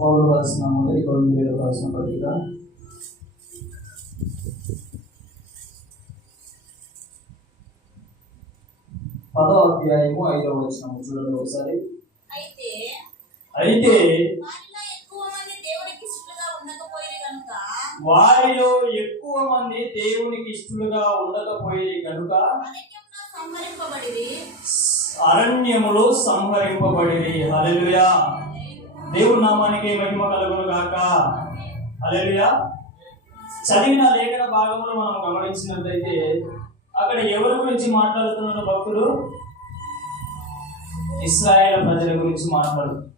పౌలు రాసిన మొదటి కొరింథీయులకు రాసిన పత్రిక 10వ అధ్యాయము 5వ వచనం చూడండి ఒకసారి. అయితే వారిలో ఎక్కువ మంది దేవునికి ఇష్టలుగా ఉండకపోయేది కనుక అరణ్యములో సంహరింపబడిరి. హల్లెలూయా. దేవుని నామానికి మహిమ కలుగును గాక. హల్లెలూయా. చదివిన లేఖన భాగంలో మనం గమనించినట్లయితే అక్కడ ఎవరి గురించి మాట్లాడుతున్న భక్తుడు? ఇశ్రాయేలు ప్రజల గురించి మాట్లాడుతున్నారు.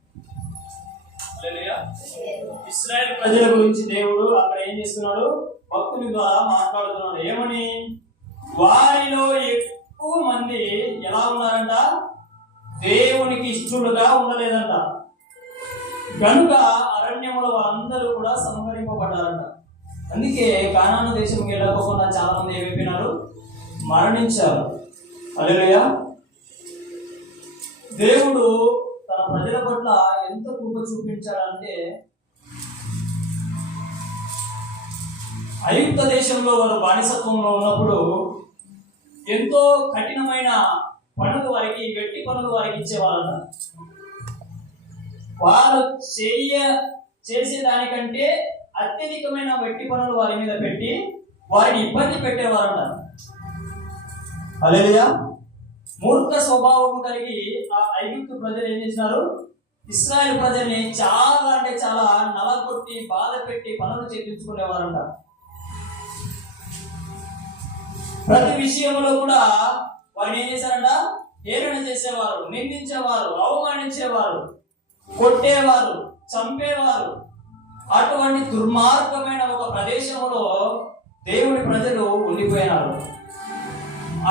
ఇశ్రాయేలు ప్రజల గురించి దేవుడు అక్కడ ఏం చేస్తున్నాడు? భక్తుని ద్వారా మాట్లాడుతున్నాడు. ఏమని? వారిలో ఎక్కువ మంది ఎలా ఉన్నారంట? దేవునికి ఇష్టలుగా ఉండలేదంట. కనుక అరణ్యంలో వాళ్ళందరూ కూడా సంహరింపబడ్డారంట. అందుకే కానాను దేశంకి వెళ్ళకపోకుండా చాలా మంది ఏమైపోయినారు? మరణించారు. హల్లెలూయా. దేవుడు తన ప్రజల పట్ల ఎంత కృప చూపించాడంటే, ఐగుప్తు దేశంలో వారు బానిసత్వంలో ఉన్నప్పుడు ఎంతో కఠినమైన పనులు వారికి, గట్టి పనులు వారికి ఇచ్చేవారంట. వారు చేసేదానికంటే అత్యధికమైన వెట్టి పనులు వారి మీద పెట్టి వారిని ఇబ్బంది పెట్టేవారంట. హల్లెలూయా. మూర్ఖ స్వభావం కలిగి ఆ ఐగుప్తు ప్రజలు ఏం చేసినారు? ఇశ్రాయేలు ప్రజల్ని చాలా అంటే చాలా నలగొట్టి బాధ పెట్టి పనులు చేయించుకునేవారంట. ప్రతి విషయంలో కూడా వారిని ఏం చేశారంట? హేళన చేసేవారు, నిందించేవారు, అవమానించేవారు, కొట్టేవారు, చంపేవారు. అటువంటి దుర్మార్గమైన ఒక ప్రదేశంలో దేవుని ప్రజలు ఉండిపోయినారు.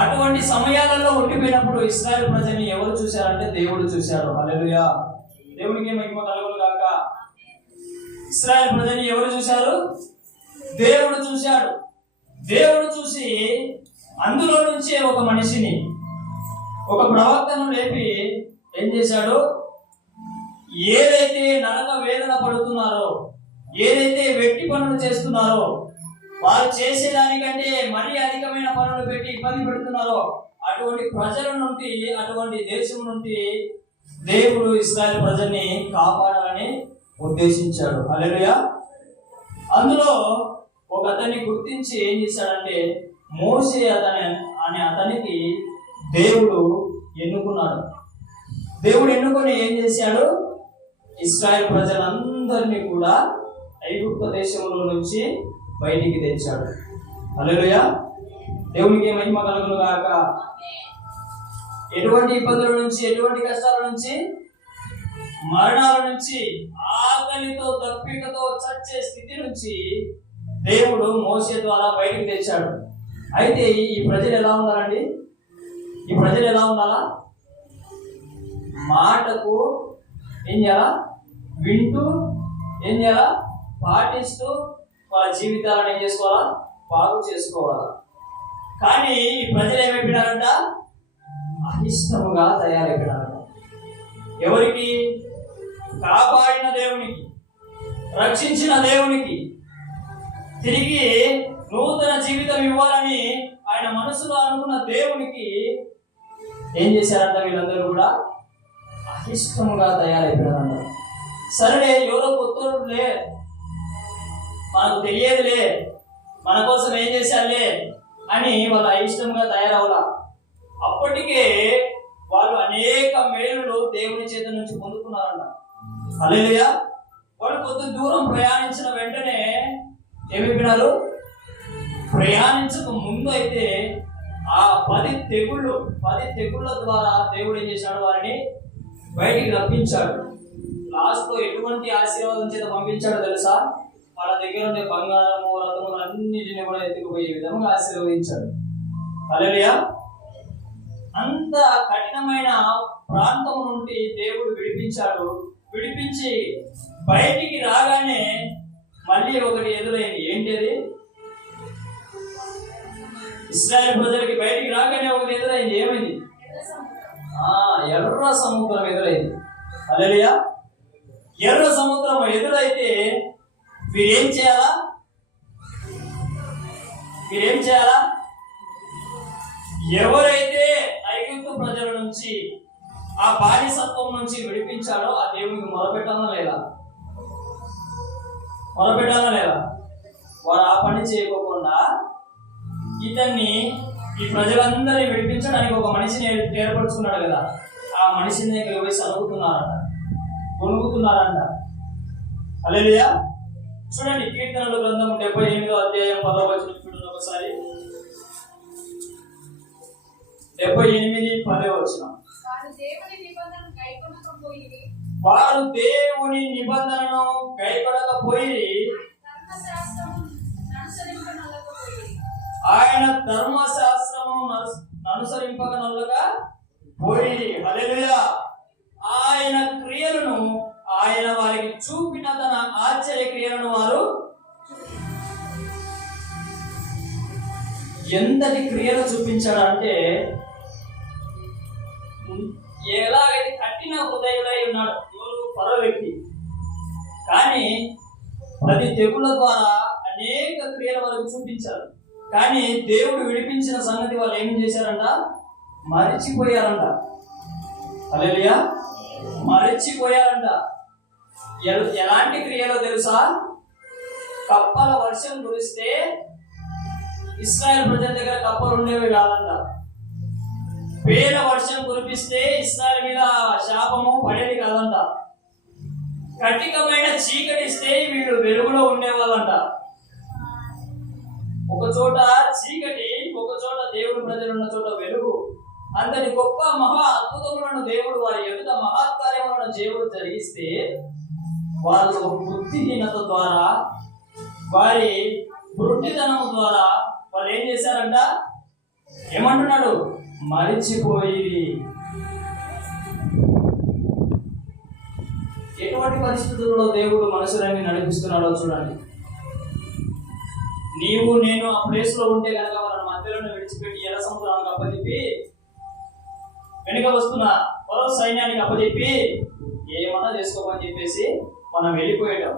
అటువంటి సమయాలలో ఉండిపోయినప్పుడు ఇశ్రాయేలు ప్రజల్ని ఎవరు చూశారంటే దేవుడు చూశారు. హల్లెలూయా. దేవునికి మహిమ కలుగును గాక. ఇశ్రాయేలు ప్రజల్ని ఎవరు చూశారు? దేవుడు చూశాడు. దేవుడు చూసి అందులో నుంచే ఒక మనిషిని, ఒక ప్రవక్తను లేపి ఏం చేశాడు? ఏదైతే నరక వేదన పడుతున్నారో, ఏదైతే వెట్టి పనులు చేస్తున్నారో, వారు చేసేదానికంటే మరీ అధికమైన పనులు పెట్టి ఇబ్బంది పెడుతున్నారో అటువంటి ప్రజల నుండి, అటువంటి దేశం నుండి దేవుడు ఇశ్రాయేలు ప్రజల్ని కాపాడాలని ఉద్దేశించాడు. హల్లెలూయా. అందులో ఒక అతన్ని గుర్తించి ఏం చేశాడంటే, మోషే అనే అతనికి దేవుడు ఎన్నుకున్నాడు. దేవుడు ఎన్నుకొని ఏం చేశాడు? ఇశ్రాయేలు ప్రజలందరినీ కూడా ఐగుప్తు దేశంలో నుంచి బయటికి తెచ్చాడు. హల్లెలూయా. దేవునికి మహిమ కలుగును గాక. ఎటువంటి ఇబ్బందుల నుంచి, ఎటువంటి కష్టాల నుంచి, మరణాల నుంచి, ఆకలితో దప్పికతో చచ్చే స్థితి నుంచి దేవుడు మోషే ద్వారా బయటికి తెచ్చాడు. అయితే ఈ ప్రజలు ఎలా ఉన్నారండి? ఈ ప్రజలు ఎలా ఉండాలా? మాటకు ఏం చేయాలా? వింటూ ఏం చేయాలా? పాటిస్తూ వాళ్ళ జీవితాలను ఏం చేసుకోవాలా? బాగు చేసుకోవాలా. కానీ ఈ ప్రజలు ఏమైపోయినారంట? అయిష్టముగా తయారైపోయినారంట. ఎవరికి? కాపాడిన దేవునికి, రక్షించిన దేవునికి తిరిగి నూతన జీవితం ఇవ్వాలని ఆయన మనసులో అనుకున్న దేవునికి ఏం చేశారంట? వీళ్ళందరూ కూడా అయిష్టముగా తయారైపోయినారంట. సరే, ఎవరో కొత్తలే, మనకు తెలియదులే, మన కోసం ఏం చేశారులే అని వాళ్ళ అయిష్టంగా తయారవలా. అప్పటికే వాళ్ళు అనేక మేలులు దేవుని చేత నుంచి పొందుకున్నారంట. హల్లెలూయా. వాళ్ళు కొద్ది దూరం ప్రయాణించిన వెంటనే ఏమైపోయినారు? ప్రయాణించక ముందు అయితే ఆ 10 తెగుళ్ళ ద్వారా దేవుడు ఏం చేశాడు? వారిని బయటికి రప్పించాడు. లాస్ట్ లో ఎటువంటి ఆశీర్వాదం చేత పంపించాడో తెలుసా? వాళ్ళ దగ్గర ఉండే బంగారము, రథములు అన్నిటిని కూడా ఎత్తుకుపోయే విధంగా ఆశీర్వదించాడు. హల్లెలూయా. అంత కఠినమైన ప్రాంతం నుండి దేవుడు విడిపించాడు. విడిపించి బయటికి రాగానే మళ్ళీ ఒకటి ఎదురైంది. ఏంటిది? ఇశ్రాయేలు ప్రజలకి బయటికి రాగానే ఒకటి ఎదురైంది. ఏమైంది? ఎర్ర సముద్రం ఎదురైంది. హల్లెలూయా. ఎర్ర సముద్రం ఎదురైతే వీరేం చేయాలా? ఎవరైతే ఐగుప్తు ప్రజల నుంచి ఆ బానిసత్వం నుంచి విడిపించాడో ఆ దేవునికి మొరపెట్టాలా లేదా? వారు ఆ పని చేయకోకుండా ఇతన్ని, ఈ ప్రజలందరినీ విడిపించడానికి ఒక మనిషిని ఏర్పరచుకున్నాడు కదా, ఆ మనిషిని దగ్గర పోయి కొనుగుతున్నారంట. హల్లెలూయా. చూడండి, కీర్తనల గ్రంథం 78వ అధ్యాయం 10వ వచనం చూడండి ఒకసారి. 78:10 వచనం. వారు దేవుని నిబంధనను గైకొనకపోయి ఆయన ధర్మశాస్త్రము అనుసరింపక నల్లగా పోయి. హల్లెలూయా. ఆయన క్రియలను, ఆయన వారికి చూపిన తన ఆశ్చర్య క్రియలను వారు ఎంతటి క్రియలు చూపించాడంటే, ఎలాగైతే కఠిన హృదయుడై ఉన్నాడు పరో వ్యక్తి, కానీ ప్రతి తెగుల ద్వారా అనేక క్రియల వరకు చూపించారు. కానీ దేవుడు విడిపించిన సంగతి వాళ్ళు ఏం చేశారంట? మరిచిపోయారంట. హల్లెలూయా. మరిచిపోయారంట. ఎలాంటి క్రియలో తెలుసా? కప్పల వర్షం కురిస్తే ఇశ్రాయేల్ ప్రజల దగ్గర కప్పలు ఉండేవి కాదంట. పేద వర్షం కురిపిస్తే ఇశ్రాయేల్ మీద శాపము పడేది కాదంట. కఠినమైన చీకటి ఇస్తే వీళ్ళు వెలుగులో ఉండేవాళ్ళంట. ఒక చోట చీకటి, ఒక చోట దేవుడు ప్రజలు ఉన్న చోట వెలుగు. అంతటి గొప్ప మహా అద్భుతములను దేవుడు వారి ఎదుట మహత్కార్యములను దేవుడు జరిగిస్తే, వాళ్ళు బుద్ధిహీనత ద్వారా, వారి వృత్తితనము ద్వారా వాళ్ళు ఏం చేశారంట? ఏమంటున్నాడు? మరిచిపోయి. ఎటువంటి పరిస్థితుల్లో దేవుడు మనుషులని నడిపిస్తున్నాడో చూడండి. నీవు నేను ఆ ప్లేస్ లో ఉంటే కనుక వాళ్ళని మధ్యలోనే విడిచిపెట్టి ఎర్ర సముద్రానికి అప్పచెప్పి, వెనుక వస్తున్న పరో సైన్యానికి అప్పచెప్పి ఏమన్నా చేసుకోమని చెప్పేసి మనం వెళ్ళిపోయాం.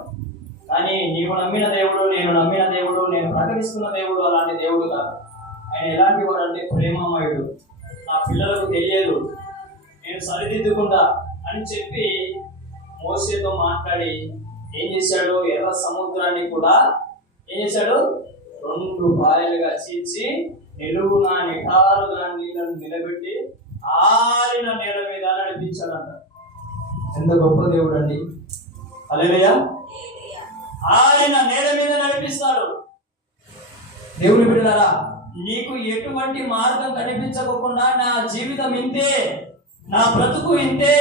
కానీ నీవు నమ్మిన దేవుడు, నేను నమ్మిన దేవుడు, నేను ప్రకటిస్తున్న దేవుడు అలాంటి దేవుడు కాదు. ఆయన ఎలాంటి వాడు అంటే ప్రేమమయుడు. నా పిల్లలకు తెలియదు, నేను సరిదిద్దుకుంటా అని చెప్పి మోసేతో మాట్లాడి ఏం చేశాడు? ఎర్ర సముద్రాన్ని కూడా ఏం చేశాడు? 2 పాయలుగా చీల్చి నిలువున నిటారుగా నీళ్ళను నిలబెట్టి ఆరిన నేల మీద నడిపించాడంట. ఎంత గొప్ప దేవుడు అండి. హల్లెలూయా. ఆరిన నేల మీద నడిపిస్తాడు. దేవుని బిడ్డలారా, నీకు ఎటువంటి మార్గం కనిపించకుండా నా జీవితం ఇంతే, నా బ్రతుకు ఇంతే,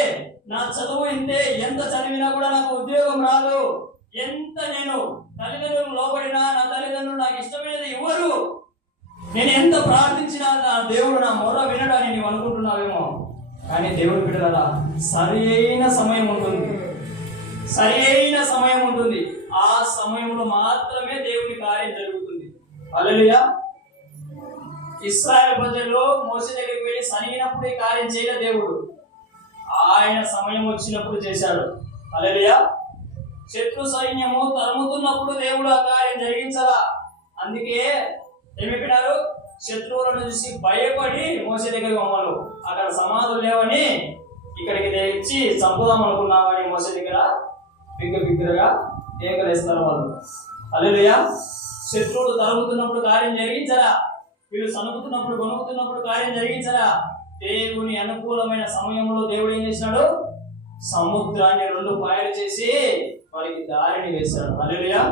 నా చదువు ఇంతే, ఎంత చదివినా కూడా నాకు ఉద్యోగం రాదు, ఎంత నేను తల్లిదండ్రులు లోబడినా నా తల్లిదండ్రులు నాకు ఇష్టమైనది ఇవ్వరు, నేను ఎంత ప్రార్థించినా నా దేవుడు నా మొర వినడని నీవు అనుకుంటున్నావేమో. కానీ దేవుడు బిడ్డలారా, సరి అయిన సమయం ఉంటుంది. ఆ సమయంలో మాత్రమే దేవుని కార్యం జరుగుతుంది. హల్లెలూయా. ఇశ్రాయేలు ప్రజలు మోషే దగ్గరికి వెళ్ళి సరిగినప్పుడు ఈ కార్యం చేయలే దేవుడు. ఆయన సమయం వచ్చినప్పుడు చేశాడు. హల్లెలూయా. శత్రు సైన్యము తరుముతున్నప్పుడు దేవుడు ఆ కార్యం జరిగించాలా. అందుకే ఏమిపినారు? శత్రువులను చూసి భయపడి మోసే దగ్గరికి మమ్మల్ని, అక్కడ సమాధులు లేవని ఇక్కడికి తెచ్చి చంపుదాం అనుకున్నామని మోసే దగ్గర బిగ్గరగా ఏకలేస్తారు వాళ్ళు. హల్లెలూయా. శత్రువులు తరుగుతున్నప్పుడు కార్యం జరిగించరా? వీళ్ళు సనుకుతున్నప్పుడు కొనుకుతున్నప్పుడు కార్యం జరిగించరా? దేవుని అనుకూలమైన సమయంలో దేవుడు ఏం చేసినాడు? సముద్రాన్ని 2 పాయలు చేసి వారికి దారిని వేశాడు. హల్లెలూయా.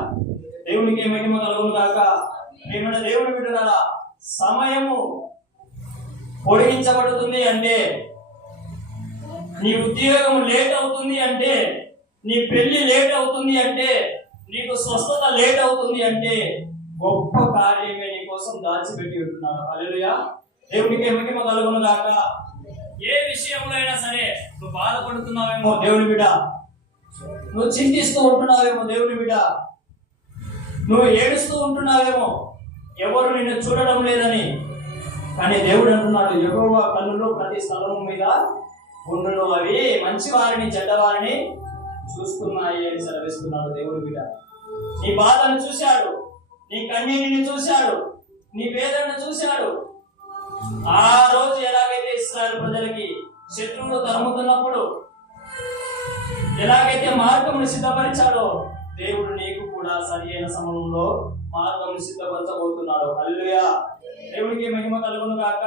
దేవునికి మహిమ కలుగును గాక. ప్రియమైన దేవుని బిడ్డలారా, సమయము పొడిగించబడుతుంది అంటే, నీ ఉద్యోగం లేట్ అవుతుంది అంటే, నీ పెళ్లి లేట్ అవుతుంది అంటే, నీకు స్వస్థత లేట్ అవుతుంది అంటే, గొప్ప కార్యమే నీ కోసం దాచిపెట్టి ఉంటున్నాడు. హల్లెలూయా. దేవునికి మహిమ కలుగును గాక. ఏ విషయంలో అయినా సరే నువ్వు బాధపడుతున్నావేమో దేవుని బిడ్డ, నువ్వు చింతిస్తూ ఉంటున్నావేమో దేవుని బిడ్డ, నువ్వు ఏడుస్తూ ఉంటున్నావేమో ఎవరు నిన్ను చూడడం లేదని. కానీ దేవుడు అంటున్నాడు, యెహోవా కన్నులు ప్రతి స్థలము మీద ఉండును, అవి మంచి వారిని చెడ్డవారిని చూస్తున్నాయి అని సెలవిస్తున్నాడు దేవుని బిడ్డ. నీ బాధను చూశాడు, నీ కన్నీటిని చూశాడు, నీ వేదనను చూశాడు. ఆ రోజు ఎలాగైతే ఇశ్రాయేలు ప్రజలకి శత్రువులు తరుముతున్నప్పుడు ఎలాగైతే మార్గమును సిద్ధపరిచాడో, దేవుడు నీకు కూడా సరి అయిన సమయంలో మార్గమును సిద్ధపరచబోతున్నాడు. హల్లెలూయా. దేవునికి మహిమ కలుగును గాక.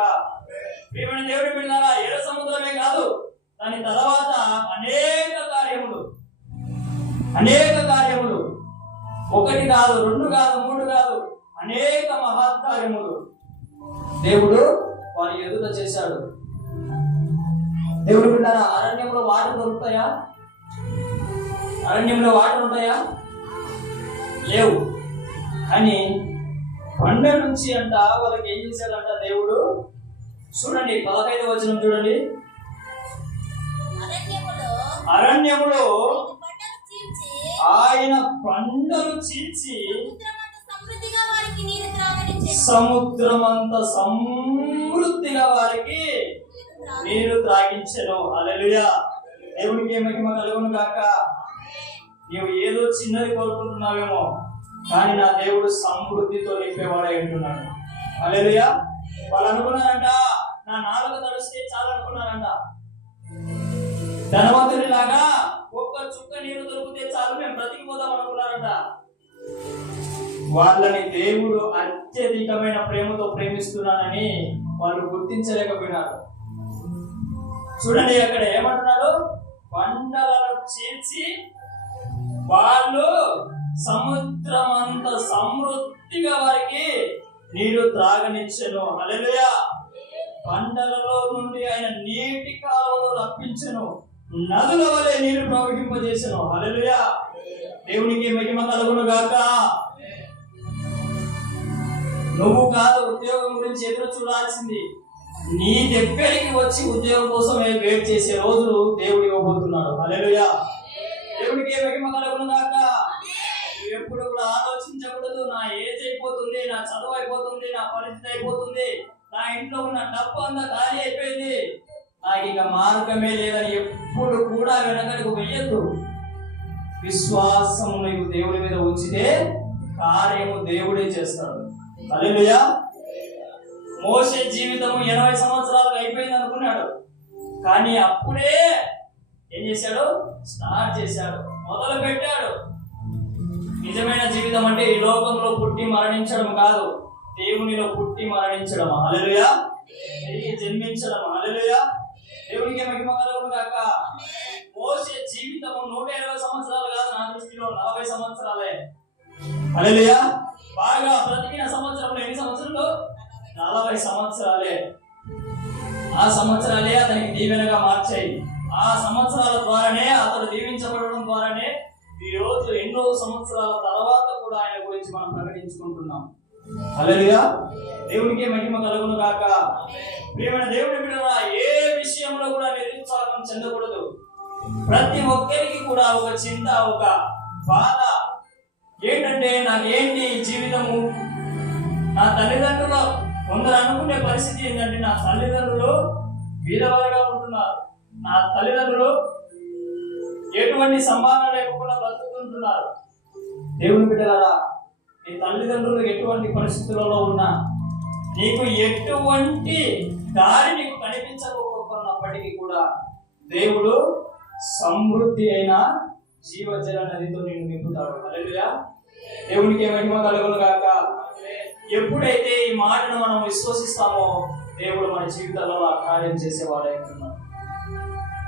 ప్రియమైన దేవుడి బిడ్డలారా, ఏడు సముద్రమే కాదు, దాని తర్వాత అనేక కార్యములు, ఒకటి కాదు, రెండు కాదు, మూడు కాదు, అనేక మహత్కార్యములు దేవుడు వారి ఎదుట చేశాడు. దేవుడు బిడ్డలారా, అరణ్యంలో వాటర్ దొరుకుతాయా? అరణ్యంలో వాటర్ ఉంటాయా? లేవు. కానీ కొండ నుంచి అంట వాళ్ళకి ఏం చేశాడంట దేవుడు? చూడండి 15వ వచనం చూడండి. అరణ్యములో ఆయన కొండలు చీల్చి సముద్రమంత సమృద్ధిగా వారికి నీరు త్రాగించెను. హల్లెలూయా. దేవునికి మహిమ కలుగును గాక. నీవు ఏదో చిన్నది కోరుకుంటున్నావేమో, కానీ నా దేవుడు సమృద్ధితో నింపేవాడై ఉంటున్నాడు. హల్లెలూయా. వాళ్ళు అనుకున్నారంట, నా నాలుక తడిస్తే చాలు అనుకున్నారంట. ధనవంతుని లాగా ఒక్క చుక్క నీరు దొరికితే చాలు మేము బ్రతికిపోదాం అనుకున్నారంట. వాళ్ళని దేవుడు అత్యధికమైన ప్రేమతో ప్రేమిస్తున్నానని వాళ్ళు గుర్తించలేకపోయినారు. చూడండి, అక్కడ ఏమంటున్నాడు? కొండలను చీల్చి వాళ్ళు సముద్రం అంత సమృద్ధిగా వారికి నీరు త్రాగనిచ్చెను. హల్లెలూయా. కొండలలో నుండి ఆయన నీటి కాలువలు రప్పించెను, నదుల వలె నీరు ప్రవహింపజేసెను. హల్లెలూయా. దేవునికి మహిమ కలుగును గాక. నువ్వు కాదు ఉద్యోగం గురించి ఎదురు చూడాల్సింది, నీ దగ్గరికి వచ్చి ఉద్యోగం కోసం వెయిట్ చేసే రోజులు దేవుడు ఇవ్వబోతున్నాడు. హల్లెలూయా. దేవునికి మహిమ కలుగును గాక. నువ్వు ఎప్పుడు కూడా ఆలోచించకూడదు, నా ఏజ్ అయిపోతుంది, నా చదువు అయిపోతుంది, నా పరిస్థితి అయిపోతుంది, నా ఇంట్లో ఉన్న డబ్బు అంతా ఖాళీ అయిపోయింది, నాకు ఇక మార్గమే లేదని ఎప్పుడు కూడా వెనకడుగు వెయ్యద్దు. విశ్వాసం నీవు దేవుడి మీద ఉంచితే కార్యము దేవుడే చేస్తాడు. హల్లెలూయా. మోషే జీవితము 80 సంవత్సరాలకు అయిపోయింది అనుకున్నాడు, కానీ అప్పుడే ఏం చేశాడు? స్టార్ట్ చేశాడు, మొదలు పెట్టాడు. నిజమైన జీవితం అంటే ఈ లోకంలో పుట్టి మరణించడం కాదు, దేవునిలో పుట్టి మరణించడం. హల్లెలూయా. తిరిగి జన్మించడం. హల్లెలూయా. దేవునికి మహిమ కలుగును గాక. మోషే జీవితము 120 సంవత్సరాలు కాదు, నా దృష్టిలో 40 సంవత్సరాలే. హల్లెలూయా. బాగా బ్రతికిన సంవత్సరంలో ఎన్ని సంవత్సరాలు? 40 సంవత్సరాలే. ఆ సంవత్సరాలే అతనికి దీవెనగా మార్చాయి. ఆ సంవత్సరాల ద్వారానే అతడు దీవించబడడం ద్వారానే ఈ రోజు ఎన్నో సంవత్సరాల తర్వాత కూడా ఆయన గురించి మనం ప్రకటించుకుంటున్నాం. హల్లెలూయా. దేవునికి మహిమ కలుగును గాక. ప్రియమైన దేవుని బిడ్డలారా, ఏ విషయంలో కూడా నిరుత్సాహం చెందకూడదు. ప్రతి ఒక్కరికి కూడా ఒక చింత, ఒక బాధ ఏంటంటే, నాకేంటి జీవితము? నా తల్లిదండ్రులు కొందరు అనుకునే పరిస్థితి ఏంటంటే, నా తల్లిదండ్రులు బీదవారుగా ఉంటున్నారు, నా తల్లిదండ్రులు ఎటువంటి సంభావన లేకుండా బ్రతుకుంటున్నారు. దేవుని బిడ్డలారా, నీ తల్లిదండ్రులు ఎటువంటి పరిస్థితులలో ఉన్నా, నీకు ఎటువంటి దారి నీకు కనిపించకపోతున్నప్పటికీ కూడా దేవుడు సమృద్ధి అయిన జీవజల నదితో నేను నింపుతాడు. హల్లెలూయా. దేవునికి మహిమ కలుగును గాక. ఎప్పుడైతే ఈ మాటను మనం విశ్వసిస్తామో దేవుడు మన జీవితాల్లో ఆ కార్యం చేసేవాడై ఉంటున్నాడు.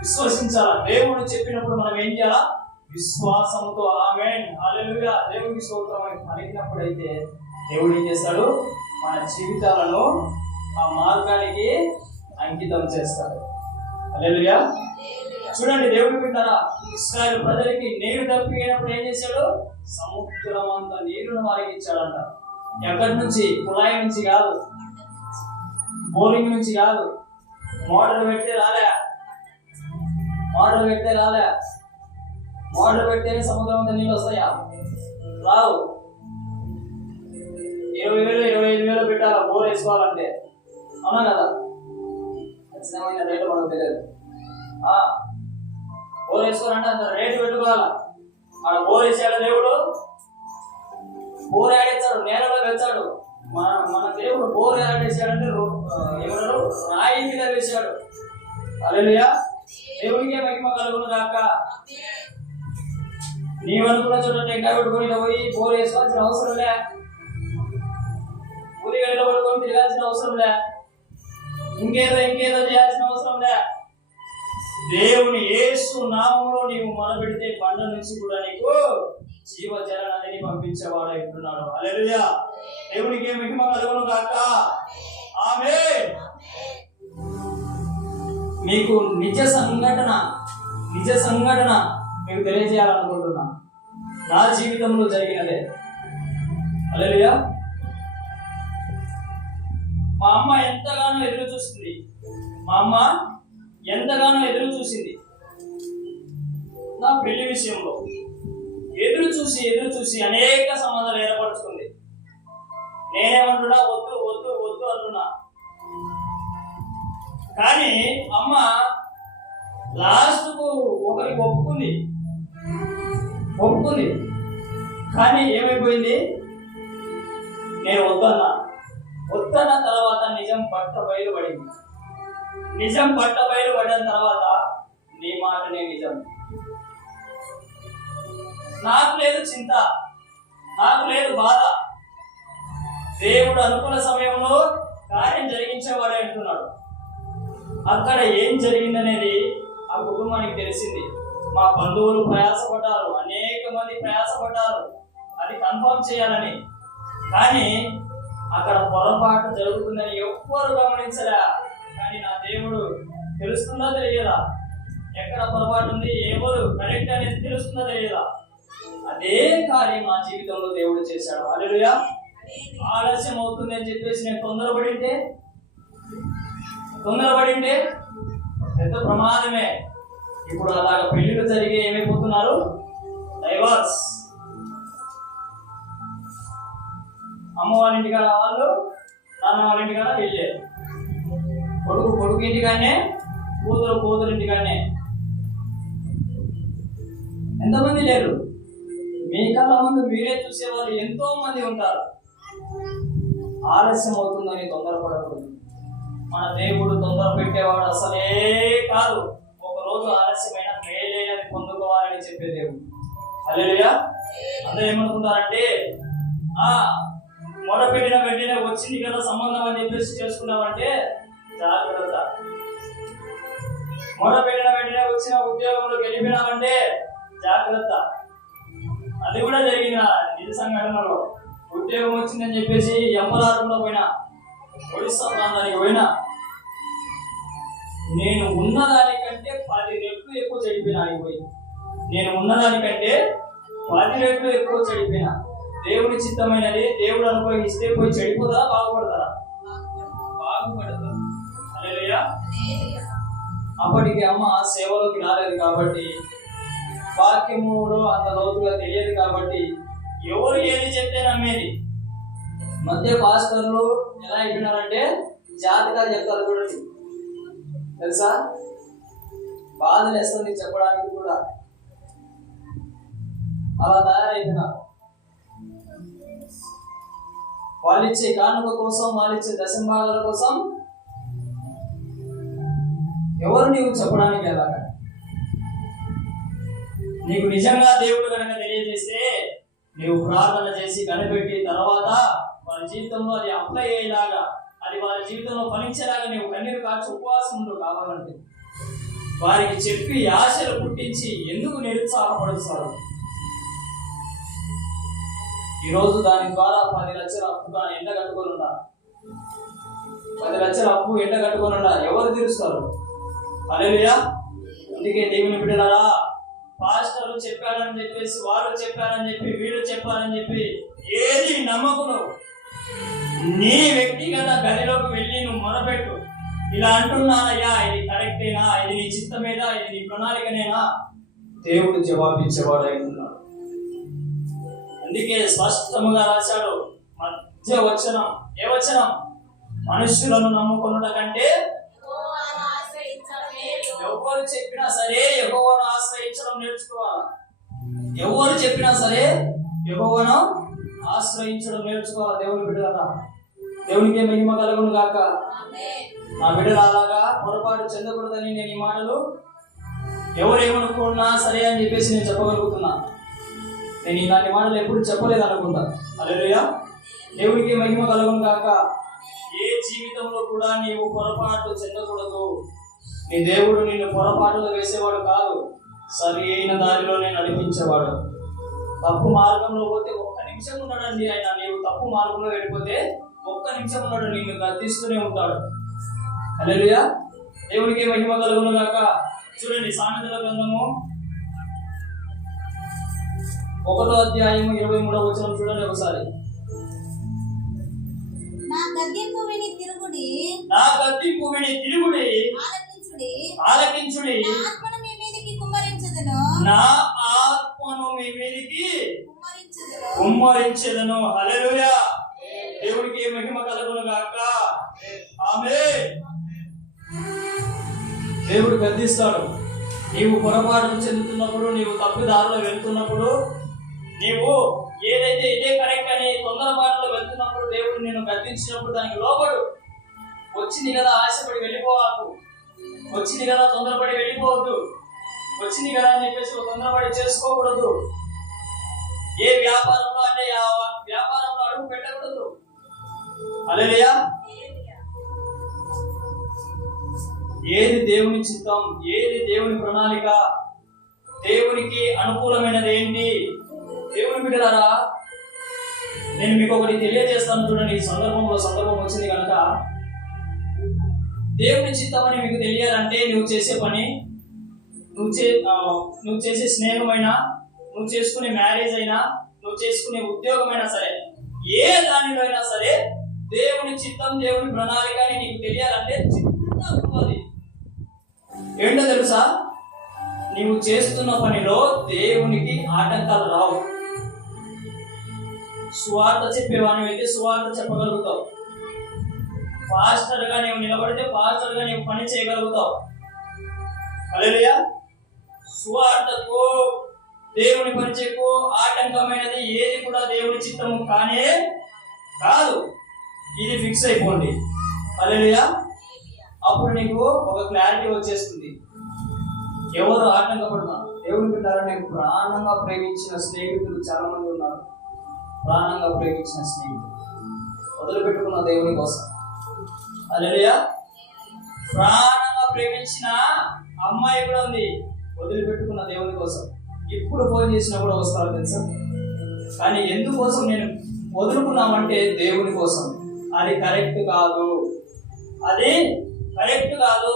విశ్వసించాలా? దేవుడు చెప్పినప్పుడు మనం ఏం చేయాలా? విశ్వాసంతో ఆమేన్ హల్లెలూయా దేవునికి స్తోత్రం అని పలికినప్పుడైతే దేవుడు ఏం చేస్తాడు? మన జీవితాలను ఆ మార్గానికి అంకితం చేస్తాడు. హల్లెలూయా. చూడండి దేవుడు బిడ్డలారా, ఇశ్రాయేలు ప్రజలకి నీరు తప్పినప్పుడు ఏం చేశాడు? సముద్రం అంత నీరును వారికి ఇచ్చాడంట. ఎక్కడి నుంచి? కుళాయి నుంచి కాదు, బోరింగ్ నుంచి కాదు, మోటార్ పెడితే రాలే, మోటార్ పెడితేనే సముద్రం అంతా నీళ్ళు వస్తాయా? రావు. 20,000 25,000 పెట్టాలా బోర్ వేసుకోవాలంటే? అవునా కదా? ఖచ్చితమైన రేటు మనకు తెలియదు. బోర్ వేసుకోవాలంటే అంత రేటు పెట్టుకో మునగాల. ఆడ బోర్ వేసాడు దేవుడు, బోర్ ఆడేస్తాడు, నేలలో వేస్తాడు. మన దేవుడు బోర్ ఆడేసాడంటే ఏమన్నాడు, రాయి మీద వేశాడు. హల్లెలూయా. దేవుడికే మహిమ కలుగును గాక. నీవు అనుకున్న చోట టెంకాయ పెట్టుకొని పోయి బోర్ వేసుకోవాల్సిన అవసరం లే, ఊరిగడ్డలో పట్టుకొని తిరగాల్సిన అవసరం లే, ఇంకేదో చేయాల్సిన అవసరం లే. దేవుని యేసు నామములో నీవు మొదలుపెడితే బండ నుంచి కూడా నీకు జీవజల నదిని పంపించేవాడు అంటున్నాడు. హల్లెలూయా. దేవునికి మహిమ కలుగును గాక. ఆమేన్. మీకు నిజ సంఘటన మీకు తెలియజేయాలనుకుంటున్నా. నా జీవితంలో జరిగినదే. హల్లెలూయా. మా అమ్మ ఎంతగానో ఎదురు చూసింది నా పెళ్లి విషయంలో. ఎదురు చూసి అనేక సంబంధాలు ఏర్పరచుకుంది. నేనేమంటున్నా, వద్దు వద్దు వద్దు అంటున్నా. కానీ అమ్మ లాస్ట్ కు ఒకరికి ఒప్పుకుంది. కానీ ఏమైపోయింది, నేను వద్దన్న తర్వాత నిజం బట్ట బయలుపడింది. నిజం బట్ట బయలుపడిన తర్వాత నీ మాటనే నిజం. నాకు లేదు చింత, నాకు లేదు బాధ. దేవుడు అనుకున్న సమయంలో కార్యం జరిగించేవాడే అంటున్నాడు. అక్కడ ఏం జరిగిందనేది ఆ కుటుంబానికి తెలిసింది. మా బంధువులు ప్రయాసపడ్డారు, అనేక మంది ప్రయాసపడ్డారు అది కన్ఫర్మ్ చేయాలని. కానీ అక్కడ పొరపాటు జరుగుతుందని ఎవ్వరు గమనించలే. కానీ నా దేవుడు తెలుస్తుందా తెలియదా, ఎక్కడ పొరపాటు ఉంది, ఎవరు కరెక్ట్ అనేది తెలుస్తుందా తెలియదా. అదే కార్యం నా జీవితంలో దేవుడు చేశాడు. హల్లెలూయా. ఆలస్యం అవుతుంది అని చెప్పేసి నేను తొందరపడింటే పెద్ద ప్రమాదమే. ఇప్పుడు అలాగ పెళ్లిళ్ళు జరిగి ఏమైపోతున్నారు, డైవర్స్. అమ్మ వాళ్ళ ఇంటికాడ వాళ్ళు, నాన్న వాళ్ళ ఇంటికాడ వెళ్ళే, కొడుకు ఇంటికాడనే, కూతురు ఇంటికాడనే. ఎంతమంది లేరు, మీ కళ్ళ ముందు మీరే చూసేవాళ్ళు ఎంతో మంది ఉంటారు. ఆలస్యం అవుతుందని తొందరపడకూడదు. మన దేవుడు తొందర పెట్టేవాడు అసలే కాదు. ఒకరోజు ఆలస్యమైన మేలైనది పొందుకోవాలని చెప్పే దేవుడు. హల్లెలూయా. అందరూ ఏమనుకుంటారంటే, మొదలుపెట్టిన వెంటనే వచ్చింది కదా సంబంధం అని చెప్పేసి చేసుకున్నామంటే జాగ్రత్త. మొదలుపెట్టిన వెంటనే వచ్చిన ఉద్యోగంలో గెలిపినామంటే జాగ్రత్త. అది కూడా జరిగిన నిజ సంఘటనలో. ఉద్యోగం వచ్చిందని చెప్పేసి ఎంపలారంలో పోయినా, ఒడిస్సా ప్రాంతానికి పోయినా, నేను ఉన్నదానికంటే 10 రెట్లు ఎక్కువ చెడిపోయినా. నేను ఉన్నదానికంటే 10 రెట్లు ఎక్కువ చెడిపోయినా. దేవుడి చిత్తమైనది దేవుడు అనుగ్రహిస్తే పోయి చెడిపోతారా, బాగుపడతారా? బాగుపడతారు. హల్లెలూయా. అప్పటికి అమ్మ సేవలోకి రాలేదు కాబట్టి, వాక్యములో అంత లోతుగా తెలియదు కాబట్టి ఎవరు ఏది చెప్తే నమ్మేది. మధ్య పాస్టర్లు ఎలా అయిపోయినారంటే జాతకాలు చెప్తారు చూడండి, తెలుసా? బాధలు వేస్తుంది చెప్పడానికి కూడా. అలా తయారైపోయినారు. వాళ్ళిచ్చే కానుక కోసం, వాళ్ళిచ్చే దశంభాగాల కోసం ఎవరు నీవు చెప్పడానికి ఎలాగా? నీకు నిజంగా దేవుడు కనుక తెలియజేస్తే నీవు ప్రార్థన చేసి కనిపెట్టి తర్వాత వాళ్ళ జీవితంలో అది అప్లై అయ్యేలాగా, అది వాళ్ళ జీవితంలో ఫలించేలాగా నీవు కన్నీరు కాచి ఉపవాసం ఉండు. కావాలంటే వారికి చెప్పి ఆశలు పుట్టించి ఎందుకు నిరుత్సాహపడుస్తారు? ఈరోజు దాని ద్వారా 10 లక్షల అప్పు ఎండ కట్టుకొని ఉన్నారు. 10 లక్షల అప్పు ఎండ కట్టుకొని ఉన్నారు. ఎవరు తీరుస్తారు? హల్లెలూయా. అందుకే దేవుని బిడ్డలారా, పాస్టర్లు చెప్పారని చెప్పేసి, వాళ్ళు చెప్పారని చెప్పి, వీళ్ళు చెప్పారని చెప్పి ఏది నమ్మకును. నీ వ్యక్తిగత గదిలోకి వెళ్ళి నువ్వు మొదలుపెట్టు. ఇలా అంటున్నానయ్యా, ఇది కరెక్టేనా, ఇది నీ చిత్తమేనా, ఇది నీ ప్రణాళికనేనా? దేవుడు జవాబిచ్చేవాడు అంటున్నాడు. అందుకే స్పష్టముగా రాశాడు మధ్య వచనం. ఏ వచనం? మనుష్యులను నమ్ముకొనుట కంటే ఎవరు చెప్పినా సరే యెహోవాను ఆశ్రయించడం నేర్చుకోవాలి. ఎవరు చెప్పినా సరే యెహోవాను ఆశ్రయించడం నేర్చుకోవాలి. దేవుని బిడ్డలారా, దేవునికి మహిమ కలుగును గాక. నా బిడ్డలు అలాగా పొరపాటు చెందకూడదని నేను ఈ మాటలు ఎవరేమనుకున్నా సరే అని చెప్పేసి నేను చెప్పగలుగుతున్నా. నేను ఇలాంటి మాటలు ఎప్పుడు చెప్పలేదు అనుకుంటా. హల్లెలూయా, దేవునికి మహిమ కలుగును గాక. ఏ జీవితంలో కూడా నీవు పొరపాటు చెందకూడదు. నీ దేవుడు నిన్ను పొరపాటులో వేసేవాడు కాదు, సరి అయిన దారిలోనే నడిపించేవాడు. తప్పు మార్గంలో పోతే ఒక్క నిమిషం ఉన్నాడండి ఆయన. నీవు తప్పు మార్గంలో వెళ్ళిపోతే ఒక్క నిమిషం ఉన్నాడు, నిన్ను గద్దిస్తూనే ఉంటాడు. హల్లెలూయా, దేవునికి మహిమ కలుగును గాక. చూడండి, సామెతల గ్రంథము 1వ అధ్యాయము 23వ వచనం చూడండి ఒకసారి. నా గద్దింపు విని తిరుగుడి, ఆలకించుడి. నా ఆత్మను మీ మీదికి కుమ్మరించెదను. హల్లెలూయా, దేవునికి మహిమ కలుగును గాక. ఆమేన్. దేవుడు గద్దిస్తాడు. నీవు పొరపాటు చెందుతున్నప్పుడు, నీవు తప్పుదారిలో వెళ్తున్నప్పుడు, నీవు ఏదైతే ఇదే కరెక్ట్ అని తొందరపాటులో వెళ్తున్నప్పుడు దేవుడు నిన్ను గద్దించినప్పుడు దానికి లోబడు. వచ్చింది కదా ఆశపడి వెళ్ళిపోవాకు, వచ్చింది కదా తొందరపడి వెళ్ళిపోవద్దు, వచ్చింది కదా అని చెప్పేసి తొందరపడి చేసుకోకూడదు. ఏ వ్యాపారంలో అంటే ఆ వ్యాపారంలో అడుగు పెట్టకూడదు. హల్లెలూయా, ఏది దేవుని చిత్తం, ఏది దేవుని ప్రణాళిక, దేవునికి అనుకూలమైనది ఏంటి? దేవుని బిడ్డలారా, నేను మీకు ఒకటి తెలియజేస్తాను చూడండి. ఈ సందర్భం వచ్చింది కనుక, దేవుని చిత్తం అని మీకు తెలియాలంటే నువ్వు చేసే పని, నువ్వు చేసే స్నేహమైనా, నువ్వు చేసుకునే మ్యారేజ్ అయినా, నువ్వు చేసుకునే ఉద్యోగమైనా సరే, ఏ దానిలో అయినా సరే దేవుని చిత్తం, దేవుని ప్రణాళిక అని నీకు తెలియాలంటే చిన్నది ఏంటో తెలుసా? నీవు చేస్తున్న పనిలో దేవునికి ఆటంకాలు రావు. సువార్త చెప్పేవాని అయితే సువార్త చెప్పగలుగుతావు. పాస్టర్ గా నీవు నిలబడితే పాస్టర్ గా నీవు పని చేయగలుగుతావు. హల్లెలూయా, సువార్తకు, దేవుని పరిచయకు ఆటంకమైనది ఏది కూడా దేవుని చిత్తము కానే కాదు. ఇది ఫిక్స్ అయిపోండి. హల్లెలూయా, అప్పుడు నీకు ఒక క్లారిటీ వచ్చేస్తుంది. ఎవరు ఆటంకపడుతున్నారు? దేవుని బిడ్డలారా, నేను ప్రాణంగా ప్రేమించిన స్నేహితులు చాలా మంది ఉన్నారు. ప్రాణంగా ప్రేమించిన స్నేహితులు వదిలిపెట్టుకున్న దేవుని కోసం. హల్లెలూయా, ప్రాణంగా ప్రేమించిన అమ్మాయి కూడా ఉంది, వదిలిపెట్టుకున్న దేవుని కోసం. ఇప్పుడు ఫోన్ చేసినా కూడా వస్తారు తెలుసా. కానీ ఎందుకోసం నేను వదులుకున్నామంటే దేవుని కోసం. అది కరెక్ట్ కాదు, అది కరెక్ట్ కాదు.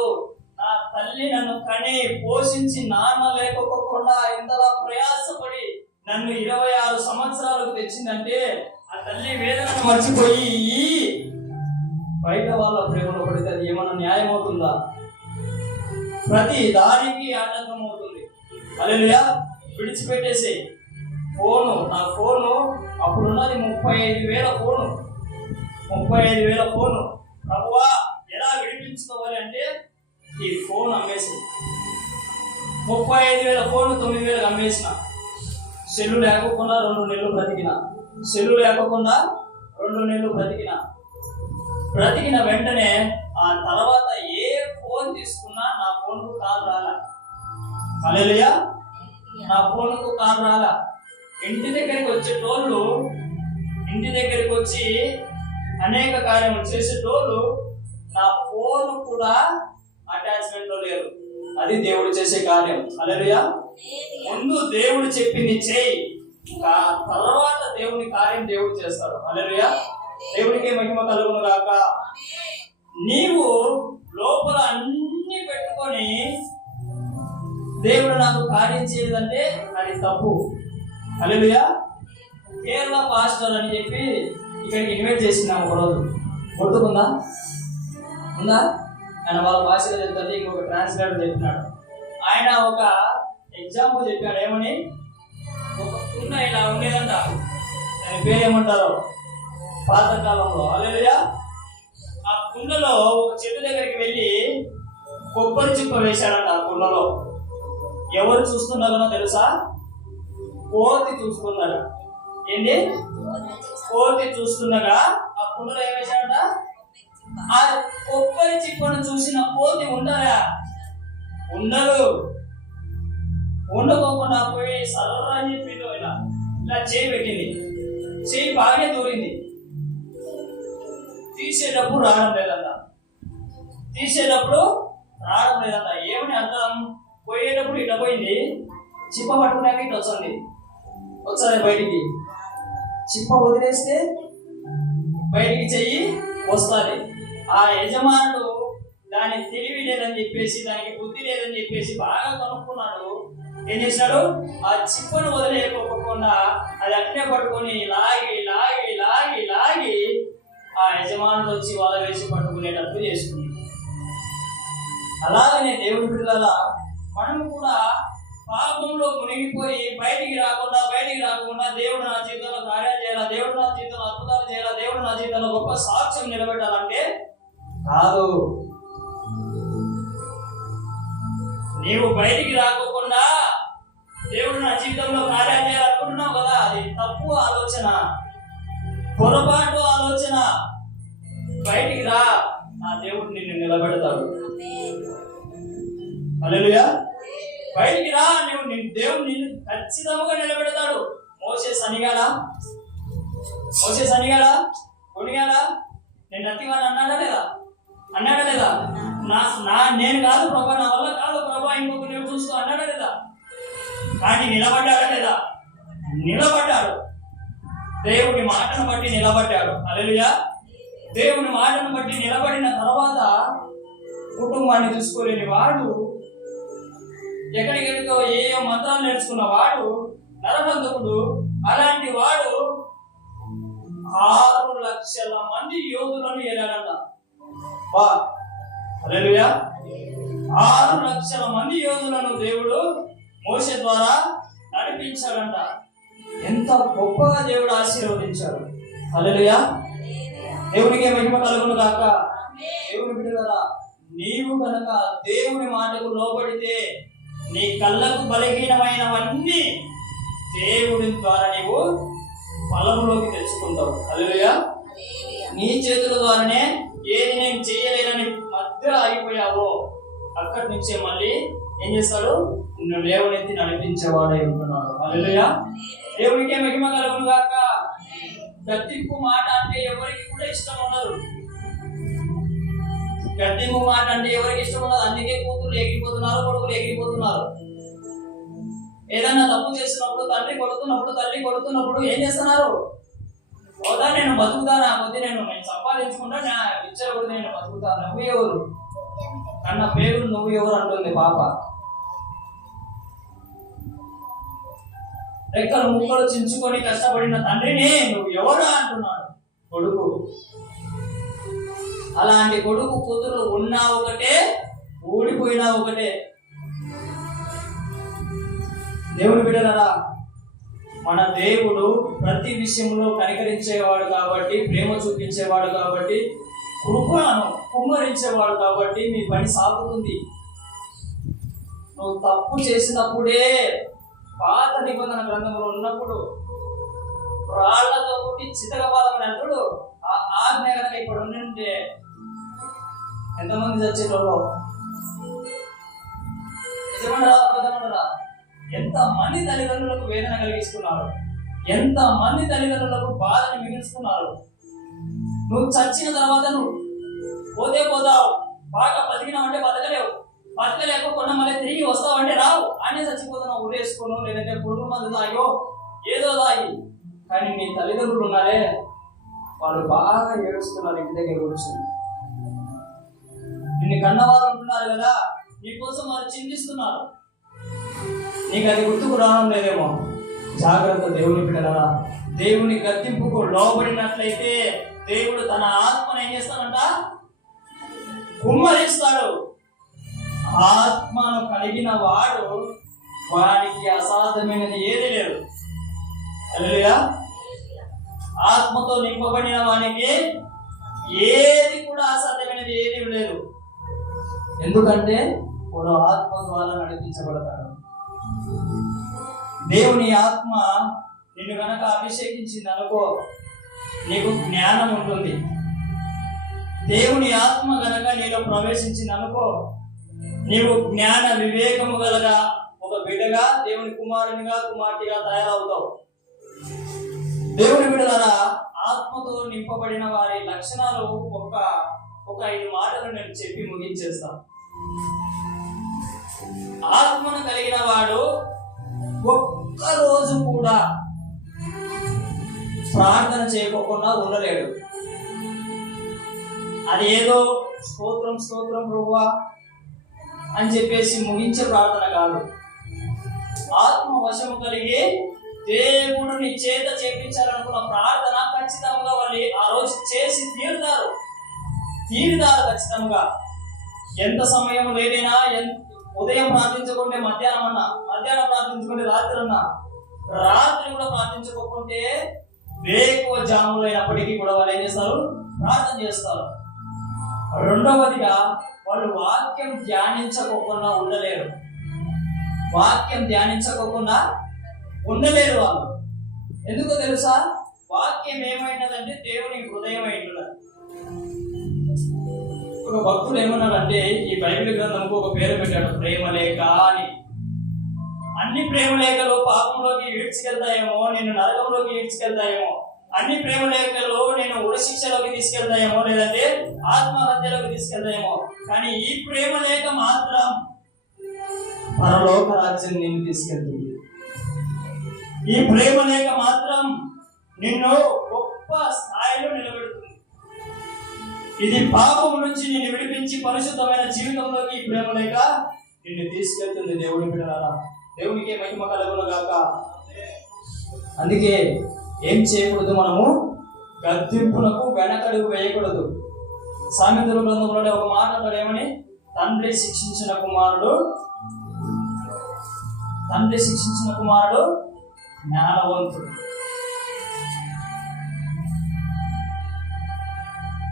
నా తల్లి నన్ను కని పోషించి నాన్న లేకపోకుండా ఇంతలా ప్రయాసపడి నన్ను 26 సంవత్సరాలకు తెచ్చిందంటే ఆ తల్లి వేదనను మర్చిపోయి బయట వాళ్ళ ప్రేమలో పడితే అది ఏమన్నా న్యాయం అవుతుందా? ప్రతి దానికి ఆటంకం అవుతుంది. హల్లెలూయా, విడిచిపెట్టేసి ఫోను. నా ఫోను అప్పుడున్నది 35,000 ఫోను. 35,000 ఫోను. ప్రభువా, ఎలా విడిపించుకోవాలి అంటే ఈ ఫోన్ అమ్మేసి 35,000 ఫోన్ 9,000 అమ్మేసిన. సెల్లు లేకపోకుండా 2 నెలలు బ్రతికిన. సెల్లు లేకపోకుండా 2 నెలలు బ్రతికిన వెంటనే ఆ తర్వాత ఏ ఫోన్ తీసుకున్నా నా ఫోన్కు కాల్ రాలా. హల్లెలూయా, నా ఫోన్కు కాల్ రాలా. ఇంటి దగ్గరికి వచ్చేటోళ్ళు, ఇంటి దగ్గరికి వచ్చి అనేక కార్యములు చేసేటోళ్ళు నా ఫోన్ కూడా అటాచ్మెంట్ లో లేరు. అది దేవుడు చేసే కార్యం. హల్లెలూయా, ముందు దేవుడు చెప్పింది చేయి, తర్వాత దేవుని కార్యం దేవుడు చేస్తాడు. హల్లెలూయా, దేవునికి మహిమ కలుగును గాక. నీవు లోపల అన్ని పెట్టుకొని దేవుడు నాకు కార్యం చేయలేదంటే అది తప్పు. హల్లెలూయా, కేరళ పాస్టర్ అని చెప్పి ఇక్కడికి ఇన్వైట్ చేసినాము ఒకరోజు. గుర్తుకుందా? ఉందా? ఆయన వాళ్ళ భాషలో చెప్తాడు, ఇంకొక ట్రాన్స్లేటర్ చెప్పినాడు. ఆయన ఒక ఎగ్జాంపుల్ చెప్పాడు. ఏమని? ఒక కుండ ఇలా ఉండేదంట. దాని పేరేమంటారో పాతకాలంలో. హల్లెలూయా, ఆ కుండలో ఒక చెట్టు దగ్గరికి వెళ్ళి కొబ్బరి చిప్ప వేశాడంట. ఆ కుండలో ఎవరు చూస్తున్నారో తెలుసా? కోతి చూస్తుండగా, ఏంటి కోతి చూస్తుండగా ఆ కుండలో ఏం వేశాడంట? ఆ కొబ్బరి చిప్పను చూసిన కోతి ఉండదా? ఉండదు. ఉండకోకుండా పోయి సర్రని చెప్పిలో ఇలా చేయి పెట్టింది. చేయి బాగానే దూరింది. తీసేటప్పుడు రావడం లేదంట. ఏమని అర్థం? పోయేటప్పుడు ఇట్లా పోయింది, చిప్ప పట్టుకున్నాక ఇట్లా వచ్చాది బయటికి. చిప్ప వదిలేస్తే బయటికి చెయ్యి వస్తుంది. ఆ యజమానుడు దాని తెలివి లేదని చెప్పేసి, దానికి బుద్ధి లేదని చెప్పేసి బాగా కనుక్కున్నాడు. ఏం చేశాడు? ఆ చిప్పను వదిలేయకోకుండా అది అట్నే పట్టుకొని లాగి లాగి లాగి లాగి ఆ యజమానుడు వచ్చి వల వేసి పట్టుకునేటట్టు చేసుకుంది. అలాగనే దేవుడి బిడ్డల మనము కూడా పాపంలో మునిగిపోయి బయటికి రాకుండా దేవుడు నా జీవితంలో కార్యాలు చేయాలా, దేవుడు నా జీవితంలో అద్భుతాలు చేయాలా, దేవుడు నా జీవితంలో గొప్ప సాక్ష్యం నిలబెట్టాలంటే కాదు. నీవు బయటికి రాకోకుండా దేవుడు నా జీవితంలో కార్యాలు చేయాలనుకుంటున్నావు కదా, అది తప్పు ఆలోచన, పొరపాటు ఆలోచన. బయటికి రా, నా దేవుడు నిన్ను నిలబెడతాడు. హల్లెలూయా. బయటికి రా, దేవుడు నిన్ను ఖచ్చితంగా నిలబెడతాడు. మోసే సనిగాడా కొనిగాడా? నేను అతివాడు అన్నాడా లేదా? నేను కాదు ప్రభా, నా వల్ల కాదు ప్రభా, ఇంకొక నేను చూస్తూ అన్నాడా లేదా? కానీ నిలబడ్డాడా లేదా? నిలబడ్డాడు. దేవుని మాటను బట్టి నిలబడ్డాడు. హల్లెలూయా. దేవుని మాటను బట్టి నిలబడిన తర్వాత కుటుంబాన్ని చూసుకోలేని వాడు, ఎక్కడికెక్కడికో ఏ మంత్రాలు నేర్చుకున్న వాడు, నరహంతకుడు, అలాంటి వాడు 6 లక్షల మంది యోధులను ఏలాడంట. హల్లెలూయా. 6 లక్షల మంది యోధులను దేవుడు మోషే ద్వారా నడిపించాడంట. ఎంత గొప్పగా దేవుడు ఆశీర్వదించాడు. హల్లెలూయా. దేవునికి మహిమ కలుగును గాక. దేవుని బిడ్డలారా, నీవు కనుక దేవుని మాటకు లోబడితే నీ కళ్ళకు బలహీనమైనవన్నీ దేవుని ద్వారా నీవు ఫలములోకి తెచ్చుకుంటావు. హల్లెలూయా. నీ చేతుల ద్వారానే ఏది నేను చేయలేనని మధ్య ఆగిపోయావో అక్కడి నుంచే మళ్ళీ ఏం చేస్తాడు? నిన్ను లేవనెత్తి నడిపించేవాడై ఉంటున్నాడు. హల్లెలూయా. దేవునికే మహిమ కలుగును గాక. గద్దింపు మాట అంటే ఎవరికి కూడా ఇష్టం ఉండదు. అందుకే కూతురు ఎగిరిపోతున్నారు, కొడుకులు ఎగిరిపోతున్నారు. ఏదన్నా తప్పు చేసినప్పుడు తల్లి కొడుతున్నప్పుడు ఏం చేస్తున్నారు? హోదా నేను బతుకుతా, నా కొద్ది నేను సంపాదించుకుంటా, నా ఇచ్చర్ కొద్ది నేను బతుకుతా, నువ్వు ఎవరు అన్న పేరు నువ్వు ఎవరు అంటుంది పాప. రెక్కలు ముక్కలు చించుకొని కష్టపడిన తండ్రిని నువ్వు ఎవరు అంటున్నాడు కొడుకు. అలాంటి కొడుకు కూతురు ఉన్నా ఒకటే, ఊడిపోయినా ఒకటే. దేవుని బిడ్డలారా, మన దేవుడు ప్రతి విషయంలో కనికరించేవాడు కాబట్టి, ప్రేమ చూపించేవాడు కాబట్టి, కృపను కుమ్మరించేవాడు కాబట్టి మీ పని సాగుతుంది. నువ్వు తప్పు చేసినప్పుడే, పాత నిబంధన గ్రంథంలో ఉన్నప్పుడు రాళ్లతో కొట్టి చితకపాదమని అంటాడు. ఆ ఆజ్ఞ కనుక ఇప్పుడు ఉంటే ఎంతమంది చచ్చేటోళ్ళు? నిజమంటారా? ఎంతమంది తల్లిదండ్రులకు వేదన కలిగిస్తున్నారు, ఎంతమంది తల్లిదండ్రులకు బాధను మిగులుస్తున్నారు. నువ్వు చచ్చిన తర్వాత నువ్వు పోతే పోతావు, బాగా బతికినావంటే బతకలేవు, బతకలేకపోకుండా మళ్ళీ తిరిగి వస్తావంటే రావు. అన్నీ చచ్చిపోతున్నావు, ఊరేసుకోను, లేదంటే పురుగు మందు తాగో ఏదో తాగి. కానీ నీ తల్లిదండ్రులు ఉన్నారే, వాళ్ళు బాగా ఏడుస్తున్నారు ఇంటి దగ్గర కూర్చొని. నిన్ను కన్నవాళ్ళు ఉంటున్నారు కదా, నీకోసం వాళ్ళు చింతిస్తున్నారు. నీకు అది గుర్తుకు రావడం లేదేమో. జాగ్రత్త దేవుని బిడ్డలారా. దేవుని గద్దింపుకు లోబడినట్లయితే దేవుడు తన ఆత్మను ఏం చేస్తాడంట? కుమ్మరిస్తాడు. ఆత్మను కలిగిన వాడు, వాడికి అసాధ్యమైనది ఏది లేదు. హల్లెలూయా. ఆత్మతో నింపబడిన వానికి ఏది కూడా అసాధ్యమైనది ఏది లేదు. ఎందుకంటే వాడు ఆత్మ ద్వారా నడిపించబడతాడు. దేవుని ఆత్మ నిన్ను కనుక అభిషేకించింది అనుకో, నీకు జ్ఞానం ఉంటుంది. దేవుని ఆత్మ కనుక నీలో ప్రవేశించింది అనుకో, నీవు జ్ఞాన వివేకము గలగా ఒక బిడ్డగా, దేవుని కుమారునిగా, కుమార్తెగా తయారవుతావు. దేవుని బిడ్డలారా, ఆత్మతో నింపబడిన వారి లక్షణాలు ఒక 5 మాటలు నేను చెప్పి ముగించేస్తాను. ఆత్మను కలిగిన వాడు ఒక్క రోజు కూడా ప్రార్థన చేయకుండా ఉండలేడు. అది ఏదో స్తోత్రం స్తోత్రం ప్రభువా అని చెప్పేసి ముగించే ప్రార్థన కాదు. ఆత్మ వశము కలిగి దేవుడు నీ చేత చేపించాలనుకున్న ప్రార్థన ఖచ్చితంగా వాళ్ళు ఆ రోజు చేసి తీరుతారు ఖచ్చితంగా. ఎంత సమయం లేదైనా, ఉదయం ప్రార్థించకుంటే మధ్యాహ్నం అన్నా, మధ్యాహ్నం ప్రార్థించుకుంటే రాత్రి అన్నా, రాత్రి కూడా ప్రార్థించకుంటే వేకువ జాములు అయినప్పటికీ కూడా వాళ్ళు ఏం చేస్తారు? ప్రార్థన చేస్తారు. రెండవదిగా, వాళ్ళు వాక్యం ధ్యానించకోకుండా ఉండలేరు. వాళ్ళు ఎందుకో తెలుసా? వాక్యం ఏమైనదంటే దేవుని హృదయం అయినది. ఒక భక్తుడు ఏమన్నాడంటే, ఈ బైబిల్ గ్రంథంకు ఒక పేరు పెట్టాడు, ప్రేమలేఖ అని. అన్ని ప్రేమలేఖలు పాపంలోకి ఈడ్చుకెళ్తాయేమో, నేను నరకంలోకి ఈడ్చుకెళ్తాయేమో, అన్ని ప్రేమలేఖలు నేను ఉరశిక్షలోకి తీసుకెళ్తాయేమో, లేదంటే ఆత్మహత్యలోకి తీసుకెళ్తాయేమో, కానీ ఈ ప్రేమలేఖ మాత్రం పరలోక రాజ్యం నిన్ను తీసుకెళ్తుంది. ఈ ప్రేమలేఖ మాత్రం నిన్ను గొప్ప స్థాయిలో నిలబెడుతుంది. ఇది పాపం నుంచి నిన్ను విడిపించి పరిశుద్ధమైన జీవితంలోకి ఈ ప్రేమలేఖ నిన్ను తీసుకెళ్తుంది. దేవుని బిడ్డలారా, దేవునికి మహిమ కలుగును గాక. అందుకే ఏం చేయకూడదు? మనము గద్దింపులకు వెనకడుగు వేయకూడదు. సామెతల గ్రంథంలోనే ఒక మాట ఏమని, తండ్రి శిక్షించిన కుమారుడు జ్ఞానవంతుడు.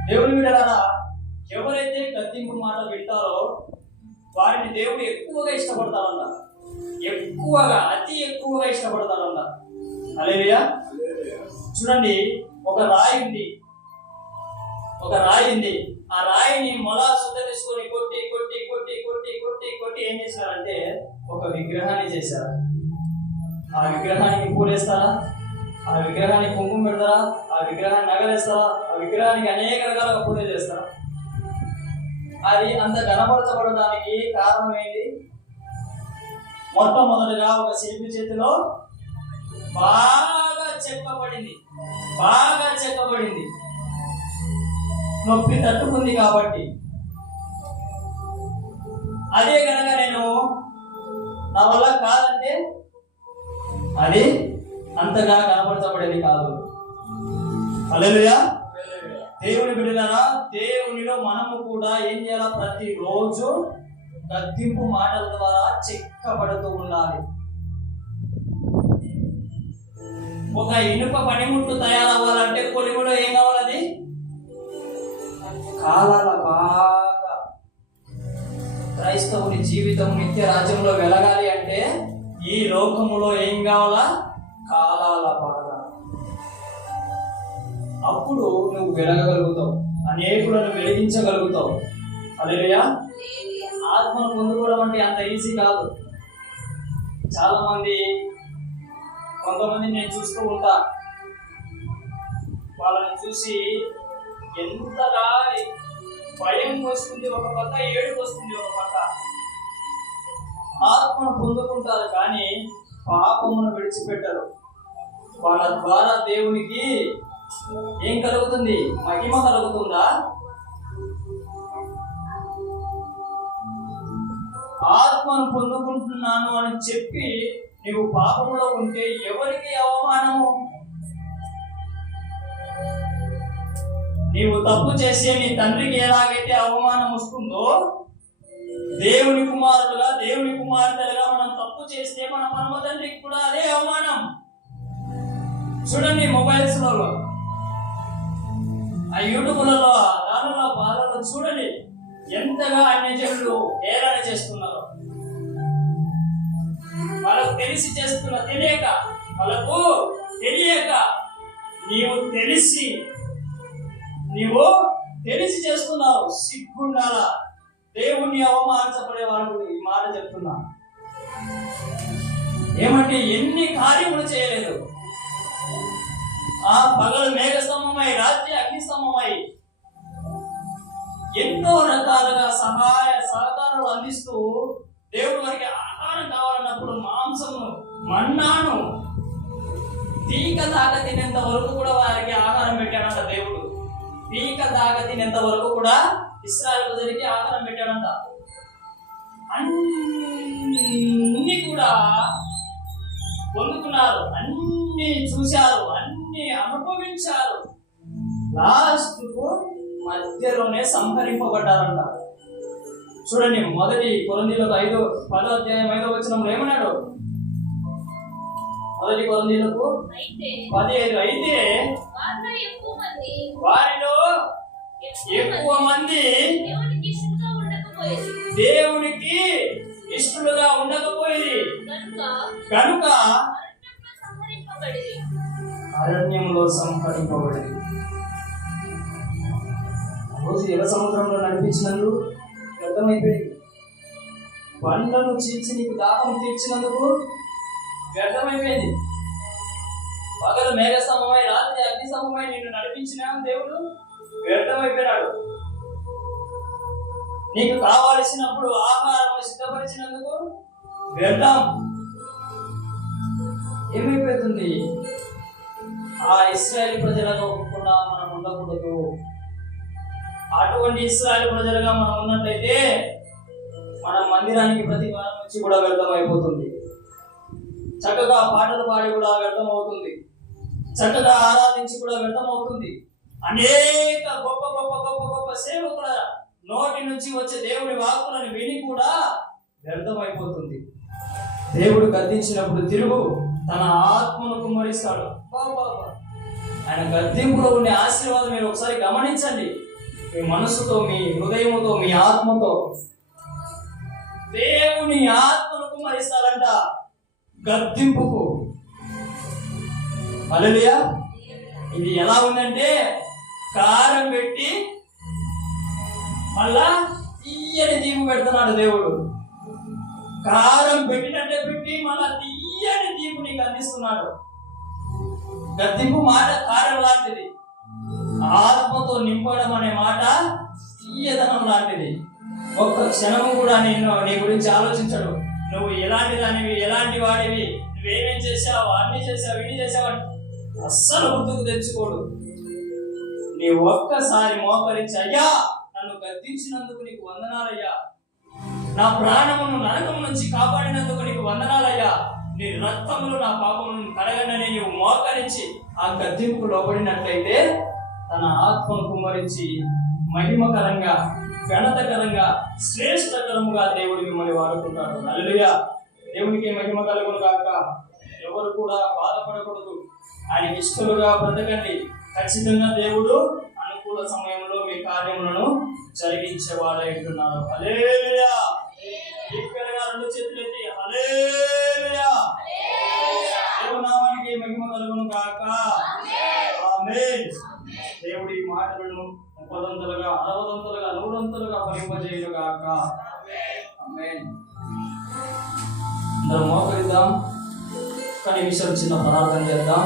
దేవుని బిడ్డలారా, ఎవరైతే గద్దింపు మాట వింటారో వారిని దేవుడు ఎక్కువగా ఇష్టపడతారంట. అతి ఎక్కువగా ఇష్టపడతారంట. హల్లెలూయా. చూడండి, ఒక రాయి ఉంది. ఆ రాయిని మొలా శుద్ధ తీసుకొని కొట్టి కొట్టి కొట్టి కొట్టి కొట్టి కొట్టి ఏం చేశారంటే ఒక విగ్రహాన్ని చేశారు. ఆ విగ్రహానికి పూలేస్తారా? ఆ విగ్రహానికి కుంకుమ పెడతారా? ఆ విగ్రహాన్ని నగలేస్తారా? ఆ విగ్రహానికి అనేక రకాలుగా పూజ చేస్తారా? అది అంత కనపరచబడడానికి కారణం ఏంటి? మొట్టమొదటిగా ఒక శిల్పి చేతిలో బాగా చెక్కబడింది, నొప్పి తట్టుకుంది కాబట్టి. అదే కనుక నేను నా వల్ల కాదంటే అది అంతగా కనపరచబడేది కాదు. హల్లెలూయా. దేవుని బిడ్డలారా, దేవునిలో మనము కూడా ఏం చేయాలి? ప్రతిరోజు గద్దింపు మాటల ద్వారా చెక్కబడుతూ ఉండాలి. ఒక ఇనుప పనిముట్టు తయారవ్వాలంటే కొలిములో ఏం కావాలని? కాలాల బాగా క్రైస్తవుని జీవితం నిత్య రాజ్యంలో వెలగాలి అంటే ఈ లోకములో ఏం కావాలా? కాలాల బాగా. అప్పుడు నువ్వు వెలగగలుగుతావు, అనేకులను వెలిగించగలుగుతావు. హల్లెలూయా. ఆత్మను పొందుకోవడం అంటే అంత ఈజీ కాదు. కొంతమంది నేను చూస్తూ ఉంటా, వాళ్ళని చూసి ఎంతగా భయం వస్తుంది, ఒక పక్క ఏడుపు వస్తుంది, ఒక పక్క. ఆత్మను పొందుకుంటారు కానీ పాపమును విడిచిపెట్టరు. వాళ్ళ ద్వారా దేవునికి ఏం కలుగుతుంది? మహిమ కలుగుతుందా? ఆత్మను పొందుకుంటున్నాను అని చెప్పి నీవు పాపంలో ఉంటే ఎవరికి అవమానము? నీవు తప్పు చేసే నీ తండ్రికి ఎలాగైతే అవమానం వస్తుందో, దేవుని కుమారులుగా, దేవుని కుమార్తెలుగా మనం తప్పు చేస్తే మన పరమ తండ్రికి కూడా అదే అవమానం. చూడండి, మొబైల్స్ లో, ఆ యూట్యూబ్లలో, దానిలో బాధలో చూడండి ఎంతగా అన్యజనులు హేళన చేస్తున్నారు. వాళ్ళకు తెలిసి చేస్తున్న తెలియక, వాళ్ళకు తెలియక నీవు తెలిసి చేస్తున్నావు. సిగ్గుండాల. దేవుణ్ణి అవమానించబడే వాళ్ళకు ఈ మాట చెప్తున్నా. ఏమంటే ఎన్ని కార్యములు చేయలేదు. పగలు మేఘస్తంభమై, రాత్రి అగ్నిస్తంభమై ఎన్నో రకాలుగా సహాయ సహకారాలు అందిస్తూ దేవుడు వారికి ఆహారం కావాలన్నప్పుడు మాంసమును, మన్నాను పీక దాకా తినేంత వరకు కూడా వారికి ఆహారం పెట్టాడంట దేవుడు. పీక దాకా తినేంత వరకు కూడా ఇశ్రాయేలు ప్రజలకి ఆహారం పెట్టాడంట. అన్ని కూడా పొందుకున్నారు, అన్ని చూశారు, అన్ని అనుభవించారు. లాస్ట్ కు మధ్యలోనే సంహరింపబడ్డారంట. చూడండి, మొదటి కొరింథీయులకు 10వ అధ్యాయం 5వ వచనంలో ఏమన్నాడు? మొదటి కొరింథీయులకు 10:5 అయితే వారిలో ఎక్కువ మంది దేవునికి ఇష్టలుగా ఉండకపోయేది కనుక అరణ్యంలో సంహరింపబడింది. రోజు ఎర్ర సముద్రంలో నడిపించినందుకు వ్యర్థమైపోయింది. బండను చీల్చి నీకు దాహం తీర్చినందుకు వ్యర్థమైపోయింది. పగలు మేఘస్తంభమై, రాత్రి అగ్నిస్తంభమై నిన్ను నడిపించిన దేవుడు వ్యర్థమైపోయినాడు. నీకు కావలసినప్పుడు ఆహారం సిద్ధపరిచినందుకు వ్యర్థం. ఏమైపోతుంది? ఆ ఇశ్రాయేలు ప్రజలుగా ఒప్పుకుండా మనం ఉండకూడదు. అటువంటి ఇశ్రాయేలు ప్రజలుగా మనం ఉన్నట్లయితే మన మందిరానికి ప్రతి వారం వచ్చి కూడా వ్యర్థమైపోతుంది. చక్కగా పాటలు పాడి కూడా వ్యర్థం అవుతుంది. చక్కగా ఆరాధించి కూడా వ్యర్థం అవుతుంది. అనేక గొప్ప గొప్ప గొప్ప గొప్ప సేవకుల నోటి నుంచి వచ్చే దేవుడి వాక్కులను విని కూడా వ్యర్థమైపోతుంది. దేవుడు గద్దించినప్పుడు తిరుగు తన ఆత్మను కుమ్మరిస్తాడు. ఆయన గద్దింపులో ఉండే ఆశీర్వాదం మీరు ఒకసారి గమనించండి. మీ మనసుతో, మీ హృదయముతో, మీ ఆత్మతో దేవుని ఆత్మను కుమ్మరిస్తాడంట గద్దింపుకు. హల్లెలూయా. ఇది ఎలా ఉందంటే, కారం పెట్టి మళ్ళా తీయని దీపు పెడుతున్నాడు దేవుడు. కారం పెట్టినట్టే పెట్టి మళ్ళా తీయని దీపు నీకు అందిస్తున్నాడు. గద్దింపు మాట కారం లాంటిది. ఆత్మతో నింపడం అనే మాట తీయదనం లాంటిది. ఒక్క క్షణము కూడా నీ గురించి ఆలోచించడు. నువ్వు ఎలాంటి దానివి, ఎలాంటి వాడివి, నువ్వేమేం చేసావు, అన్ని చేసావు, ఇన్ని చేసావు అస్సలు గుర్తుకు తెచ్చుకోడు. నీ ఒక్కసారి మోకరించి, అయ్యా నన్ను గద్దించినందుకు నీకు వందనాలయ్యా, నా ప్రాణమును నరకము నుంచి కాపాడినందుకు నీకు వందనాలయ్యా, నీ రక్తములు నా పాపములను కడగండి నీవు మోకరించి ఆ గద్దింపుకు లోబడినట్లయితే తన ఆత్మను కుమ్మరించి మహిమకరంగా, ఘనతకరంగా, శ్రేష్టకరముగా దేవుడు మిమ్మల్ని వాడుకుంటాడు. హల్లెలూయా. దేవునికి మహిమ కలుగును గాక. ఎవరు కూడా బాధపడకూడదు. ఆయనకి ఇష్టలుగా బ్రతకండి. ఖచ్చితంగా దేవుడు అనుకూల సమయంలో మీ కార్యములను జరిగించేవాడై ఉంటున్నారు. హల్లెలూయా. ఇక్కడ 2 చేతులెత్తి హల్లెలూయా. దేవునామానికి మహిమ కలుగును గాక. ఆమేన్. దేవుడి మాటలను 30ంతలుగా, 60ంతలుగా, 100ంతలుగా ఫలింపజేయును గాక. ఆమేన్. అందరం మోకరిద్దాం. ఒక్క నిమిషం చిన్న ప్రార్థన చేద్దాం.